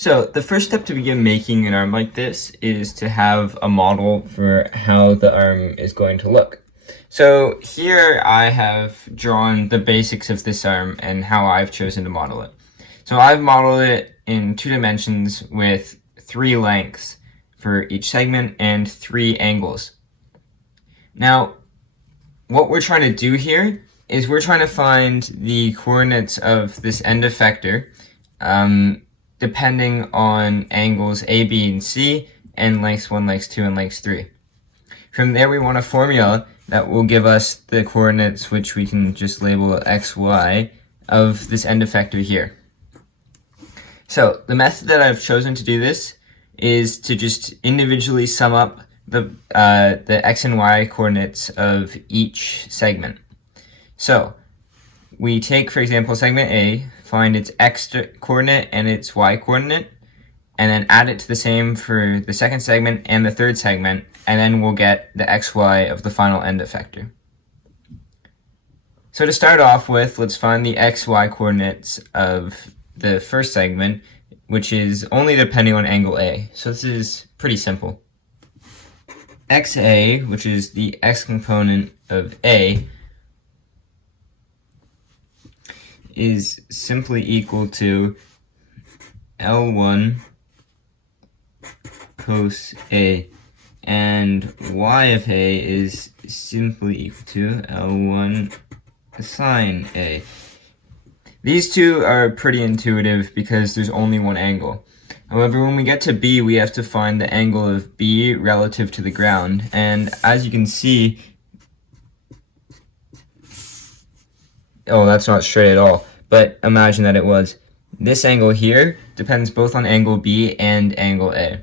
So the first step to begin making an arm like this is to have a model for how the arm is going to look. So here I have drawn the basics of this arm and how I've chosen to model it. So I've modeled it in 2 dimensions with 3 lengths for each segment and 3 angles. Now, what we're trying to do here is we're trying to find the coordinates of this end effector depending on angles A, B, and C, and lengths 1, lengths 2, and lengths 3. From there, we want a formula that will give us the coordinates, which we can just label x, y, of this end effector here. So the method that I've chosen to do this is to just individually sum up the x and y coordinates of each segment. So we take, for example, segment A, find its x coordinate and its y coordinate, and then add it to the same for the second segment and the third segment, and then we'll get the xy of the final end effector. So to start off with, let's find the xy coordinates of the first segment, which is only depending on angle A. So this is pretty simple. xa, which is the x component of A, is simply equal to L1 cos A, and y of A is simply equal to L1 sine A. These two are pretty intuitive because there's only one angle. However, when we get to B, we have to find the angle of B relative to the ground, and as you can see, oh, that's not straight at all, but imagine that it was. This angle here depends both on angle B and angle A.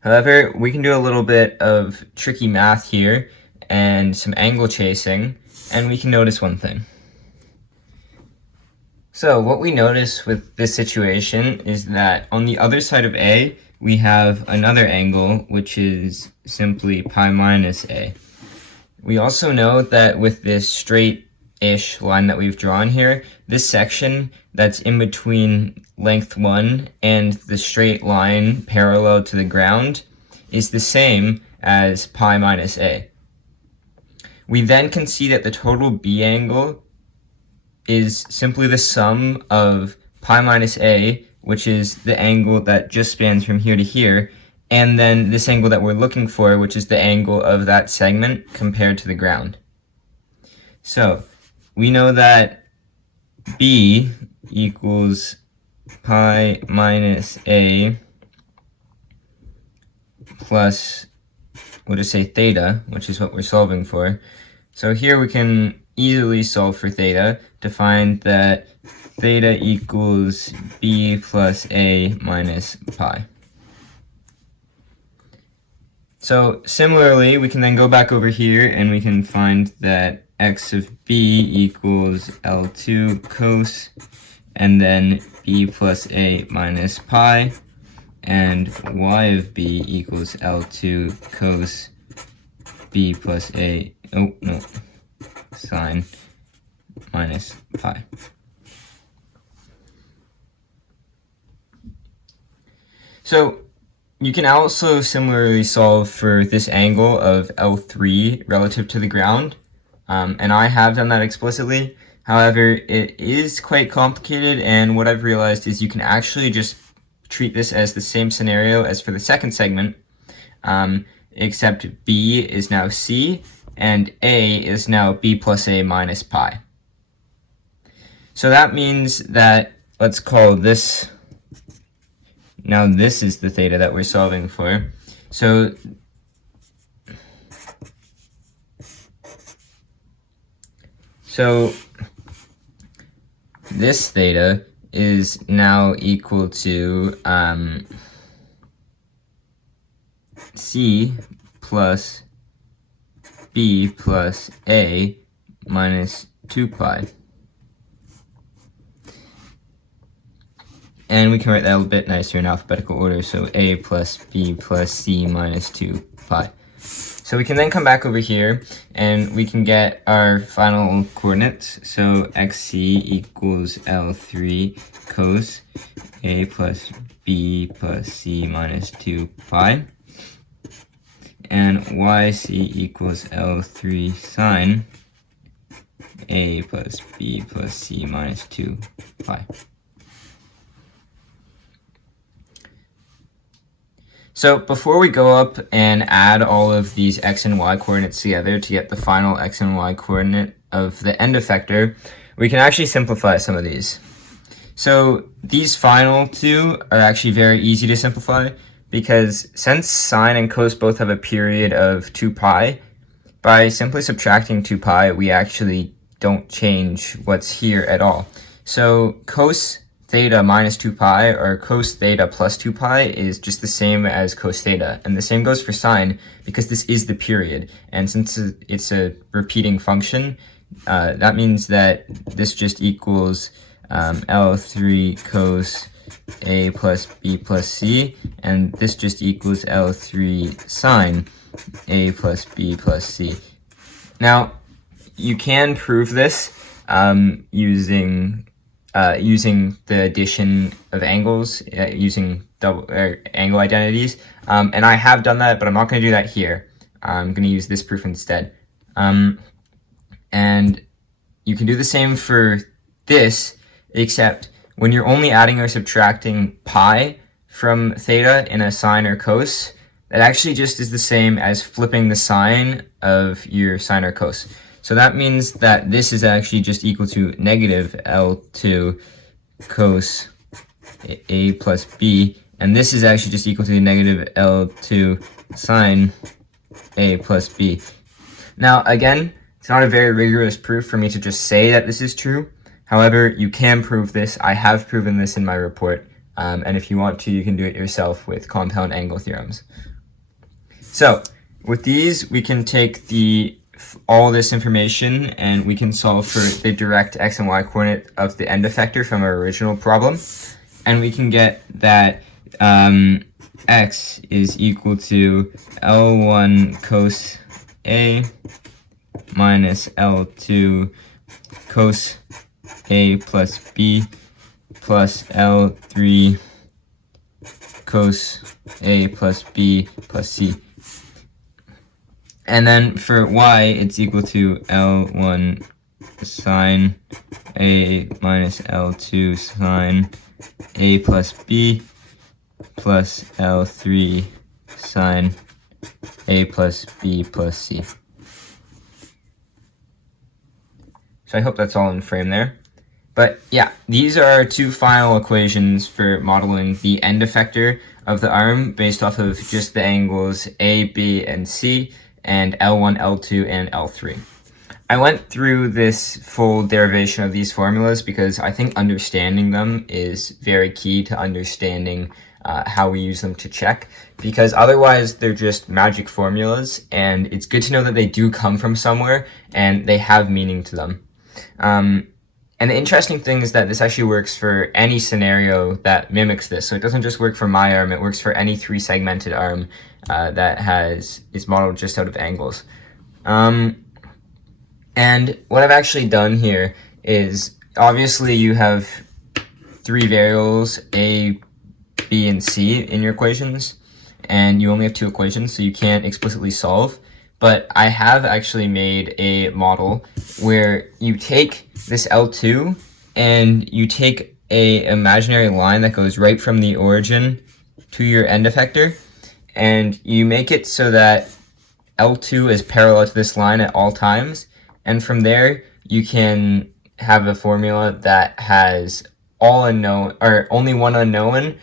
However, we can do a little bit of tricky math here and some angle chasing, and we can notice one thing. So what we notice with this situation is that on the other side of A, we have another angle, which is simply pi minus A. We also know that with this straight-ish line that we've drawn here, this section that's in between length 1 and the straight line parallel to the ground is the same as pi minus A. We then can see that the total B angle is simply the sum of pi minus A, which is the angle that just spans from here to here, and then this angle that we're looking for, which is the angle of that segment compared to the ground. So we know that B equals pi minus A plus, we'll just say theta, which is what we're solving for. So here we can easily solve for theta to find that theta equals B plus A minus pi. So similarly, we can then go back over here and we can find that x of B equals L2 cos, and then B plus A minus pi, and y of B equals L2 cos B plus A, sine minus pi. So you can also similarly solve for this angle of L3 relative to the ground, and I have done that explicitly. However, it is quite complicated, and what I've realized is you can actually just treat this as the same scenario as for the second segment, except B is now C, and A is now B plus A minus pi. So that means that, let's call this, now this is the theta that we're solving for. So this theta is now equal to C plus B plus A minus 2 pi. And we can write that a bit nicer in alphabetical order, so A plus B plus C minus 2 pi. So we can then come back over here and we can get our final coordinates. So xc equals L3 cos A plus B plus C minus 2 pi. And yc equals L3 sine A plus B plus C minus 2 pi. So before we go up and add all of these x and y coordinates together to get the final x and y coordinate of the end effector, we can actually simplify some of these. So these final two are actually very easy to simplify because since sine and cos both have a period of 2 pi, by simply subtracting 2 pi, we actually don't change what's here at all. So cos theta minus 2 pi or cos theta plus 2 pi is just the same as cos theta. And the same goes for sine because this is the period. And since it's a repeating function, that means that this just equals L3 cos A plus B plus C. And this just equals L3 sine A plus B plus C. Now, you can prove this using the addition of angles, using double angle identities. And I have done that, but I'm not going to do that here. I'm going to use this proof instead. And you can do the same for this, except when you're only adding or subtracting pi from theta in a sine or cos, that actually just is the same as flipping the sign of your sine or cos. So that means that this is actually just equal to negative L2 cos A plus B, and this is actually just equal to negative L2 sine A plus B. Now, again, it's not a very rigorous proof for me to just say that this is true. However, you can prove this. I have proven this in my report, and if you want to, you can do it yourself with compound angle theorems. So, with these, we can take all this information and we can solve for the direct x and y coordinate of the end effector from our original problem. And we can get that x is equal to L1 cos A minus L2 cos A plus B plus L3 cos A plus B plus C. And then for y, it's equal to L1 sine A minus L2 sine A plus B plus L3 sine A plus B plus C. So I hope that's all in frame there. But yeah, these are our two final equations for modeling the end effector of the arm based off of just the angles A, B, and C, and L1, L2, and L3. I went through this full derivation of these formulas because I think understanding them is very key to understanding how we use them to check, because otherwise they're just magic formulas, and it's good to know that they do come from somewhere and they have meaning to them. And the interesting thing is that this actually works for any scenario that mimics this. So it doesn't just work for my arm, it works for any three-segmented arm that is modeled just out of angles. And what I've actually done here is, obviously you have three variables, A, B, and C in your equations, and you only have two equations, so you can't explicitly solve. But I have actually made a model where you take this L2 and you take a imaginary line that goes right from the origin to your end effector, and you make it so that L2 is parallel to this line at all times, and from there you can have a formula that has all unknown, or only one unknown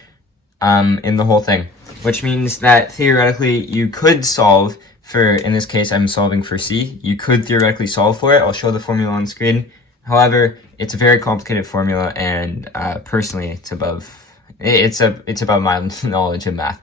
in the whole thing, which means that theoretically you could solve for, in this case I'm solving for C, you could theoretically solve for it. I'll show the formula on screen. However, it's a very complicated formula, and personally it's above my knowledge of math.